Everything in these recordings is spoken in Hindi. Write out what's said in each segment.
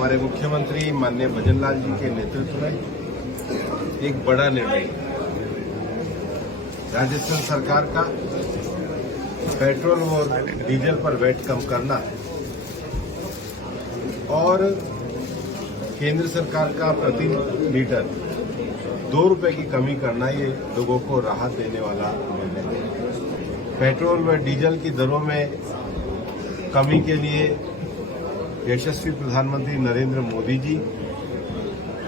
हमारे मुख्यमंत्री माननीय भजनलाल जी के नेतृत्व में एक बड़ा निर्णय राजस्थान सरकार का पेट्रोल और डीजल पर वैट कम करना और केंद्र सरकार का प्रति लीटर 2 रुपए की कमी करना, ये लोगों को राहत देने वाला निर्णय है। पेट्रोल व डीजल की दरों में कमी के लिए यशस्वी प्रधानमंत्री नरेंद्र मोदी जी,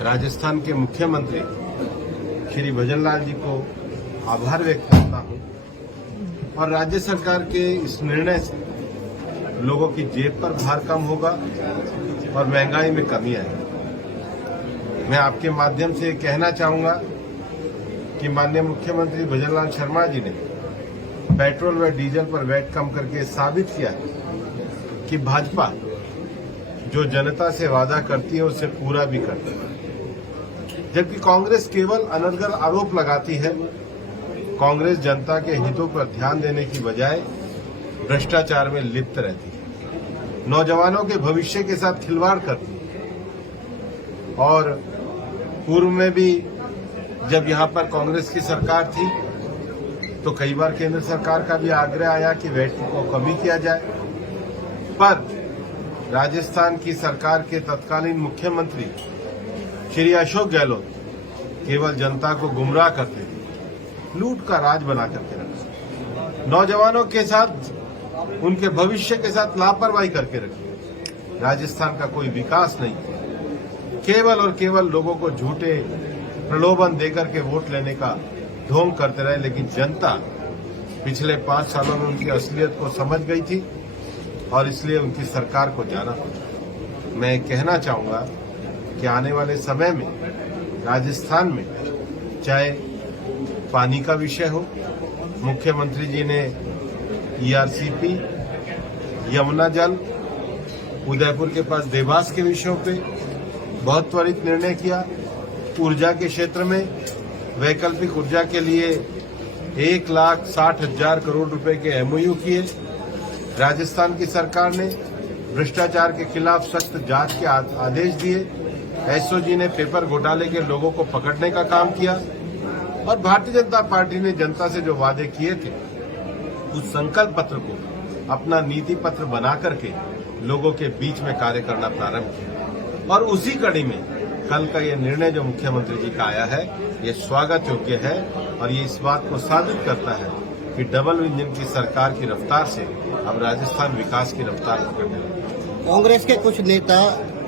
राजस्थान के मुख्यमंत्री श्री भजनलाल जी को आभार व्यक्त करता हूं और राज्य सरकार के इस निर्णय से लोगों की जेब पर भार कम होगा और महंगाई में कमी आएगी। मैं आपके माध्यम से कहना चाहूंगा कि माननीय मुख्यमंत्री भजनलाल शर्मा जी ने पेट्रोल व डीजल पर वैट कम करके साबित किया है कि भाजपा जो जनता से वादा करती है उसे पूरा भी करती है, जबकि कांग्रेस केवल अनर्गल आरोप लगाती है। कांग्रेस जनता के हितों पर ध्यान देने की बजाय भ्रष्टाचार में लिप्त रहती है, नौजवानों के भविष्य के साथ खिलवाड़ करती है। और पूर्व में भी जब यहां पर कांग्रेस की सरकार थी तो कई बार केंद्र सरकार का भी आग्रह आया कि वैट को कमी किया जाए, पर राजस्थान की सरकार के तत्कालीन मुख्यमंत्री श्री अशोक गहलोत केवल जनता को गुमराह करते थे, लूट का राज बना करके रखा, नौजवानों के साथ, उनके भविष्य के साथ लापरवाही करके रखी। राजस्थान का कोई विकास नहीं, केवल और केवल लोगों को झूठे प्रलोभन देकर के वोट लेने का ढोंग करते रहे। लेकिन जनता पिछले 5 सालों में उनकी असलियत को समझ गई थी और इसलिए उनकी सरकार को जाना पड़ा। मैं कहना चाहूंगा कि आने वाले समय में राजस्थान में चाहे पानी का विषय हो, मुख्यमंत्री जी ने ईआरसीपी, यमुना जल, उदयपुर के पास देवास के विषयों पे बहुत त्वरित निर्णय किया। ऊर्जा के क्षेत्र में वैकल्पिक ऊर्जा के लिए 1,60,000 करोड़ रुपए के एमओयू किए। राजस्थान की सरकार ने भ्रष्टाचार के खिलाफ सख्त जांच के आदेश दिए। एसओजी ने पेपर घोटाले के लोगों को पकड़ने का काम किया और भारतीय जनता पार्टी ने जनता से जो वादे किए थे उस संकल्प पत्र को अपना नीति पत्र बना करके लोगों के बीच में कार्य करना प्रारंभ किया। और उसी कड़ी में कल का ये निर्णय जो मुख्यमंत्री जी का आया है, ये स्वागत योग्य है और ये इस बात को साबित करता है कि डबल इंजन की सरकार की रफ्तार से अब राजस्थान विकास की रफ्तार पकड़ने लगा। कांग्रेस के कुछ नेता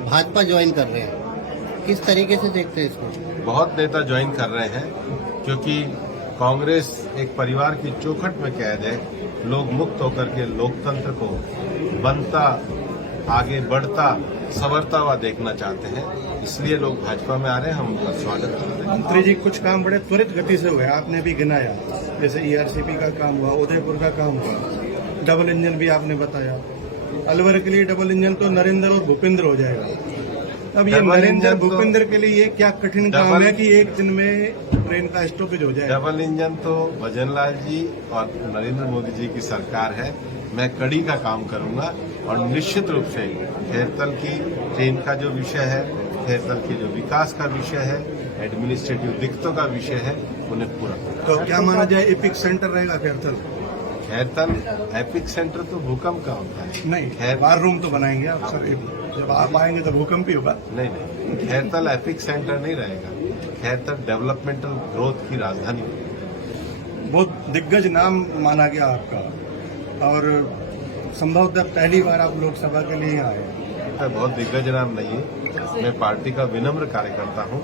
भाजपा ज्वाइन कर रहे हैं, किस तरीके से देखते हैं इसको? बहुत नेता ज्वाइन कर रहे हैं क्योंकि कांग्रेस एक परिवार की चौखट में कैद है। लोग मुक्त होकर के लोकतंत्र को बनता, आगे बढ़ता, संवरता हुआ देखना चाहते हैं, इसलिए लोग भाजपा में आ रहे हैं। हम उनका स्वागत करते हैं। मंत्री जी, कुछ काम बड़े त्वरित गति से हुए, आपने भी गिनाया, जैसे ईआरसीपी का काम हुआ, उदयपुर का काम हुआ, डबल इंजन भी आपने बताया। अलवर के लिए डबल इंजन तो नरेंद्र और भूपेंद्र हो जाएगा। अब ये नरेंद्र भूपेंद्र के लिए ये क्या कठिन काम है कि एक दिन में ट्रेन का स्टॉपेज हो जाए? डबल इंजन तो भजनलाल जी और नरेंद्र मोदी जी की सरकार है। मैं कड़ी का काम करूंगा और निश्चित रूप से खेरतल की ट्रेन का जो विषय है, खेरतल के जो विकास का विषय है, एडमिनिस्ट्रेटिव दिक्कतों का विषय है, उन्हें पूरा तो क्या माना जाए, एपिक सेंटर रहेगा खेरतल? खेरतल एपिक सेंटर तो भूकंप का होता है। नहीं, बार रूम तो बनाएंगे आप सर, जब आप आएंगे तो भूकंप ही होगा। नहीं, खेरतल एपिक सेंटर नहीं रहेगा। खेरतल डेवलपमेंटल ग्रोथ की राजधानी। बहुत दिग्गज नाम माना गया आपका और संभवतः पहली बार आप लोकसभा के लिए आए। बहुत दिग्गज नाम नहीं है, मैं पार्टी का विनम्र कार्यकर्ता हूं।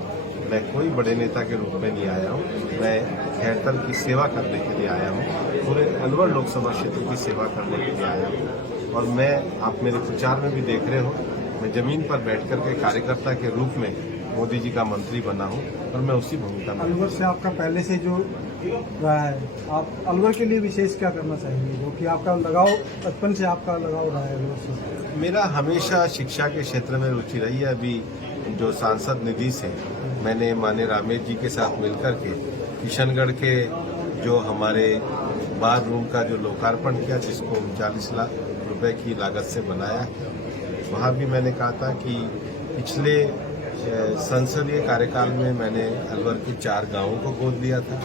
मैं कोई बड़े नेता के रूप में नहीं आया हूं। मैं खेरतल की सेवा करने के लिए आया हूं, पूरे अलवर लोकसभा क्षेत्र की सेवा करने के लिए आया हूं। और मैं, आप मेरे प्रचार में भी देख रहे हो, मैं जमीन पर बैठकर के कार्यकर्ता के रूप में मोदी जी का मंत्री बना हूं और मैं उसी भूमिका में। अलवर से आपका पहले से जो रहा है, आप अलवर के लिए विशेष क्या करना चाहेंगे, जो कि आपका लगाव, बचपन से आपका लगाव रहा है अलवर से? मेरा हमेशा शिक्षा के क्षेत्र में रुचि रही है। अभी जो सांसद निधि से मैंने माननीय रामेश जी के साथ मिलकर के किशनगढ़ के जो हमारे बार रूम का जो लोकार्पण किया, जिसको 39 लाख रुपए की लागत से बनाया, वहाँ भी मैंने कहा था कि पिछले संसदीय कार्यकाल में मैंने अलवर के 4 गांवों को गोद लिया था,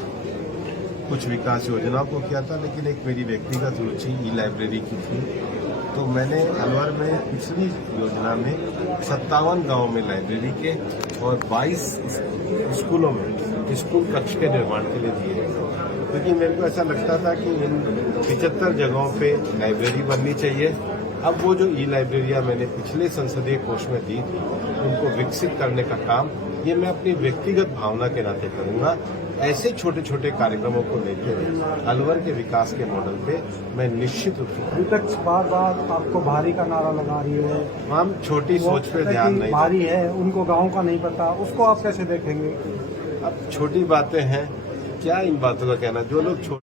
कुछ विकास योजनाओं को किया था, लेकिन एक मेरी व्यक्तिगत रुचि ई लाइब्रेरी की थी। तो मैंने अलवर में पिछली योजना में 57 गांवों में लाइब्रेरी के और 22 स्कूलों में स्कूल कक्ष के निर्माण के लिए दिए, क्योंकि मेरे को ऐसा लगता था कि इन 75 जगहों पे लाइब्रेरी बननी चाहिए। अब वो जो ई लाइब्रेरियां मैंने पिछले संसदीय कोष में दी थी, उनको विकसित करने का काम ये मैं अपनी व्यक्तिगत भावना के नाते करूंगा। ऐसे छोटे छोटे कार्यक्रमों को लेते हुए अलवर के विकास के मॉडल पे मैं निश्चित रूप से विपक्ष बार बार आपको भारी का नारा लगा रही है। हम छोटी वो सोच पे कहते ध्यान हैं कि नहीं भारी है, उनको गांव का नहीं पता, उसको आप कैसे देखेंगे? अब छोटी बातें हैं, क्या इन बातों का कहना। जो लोग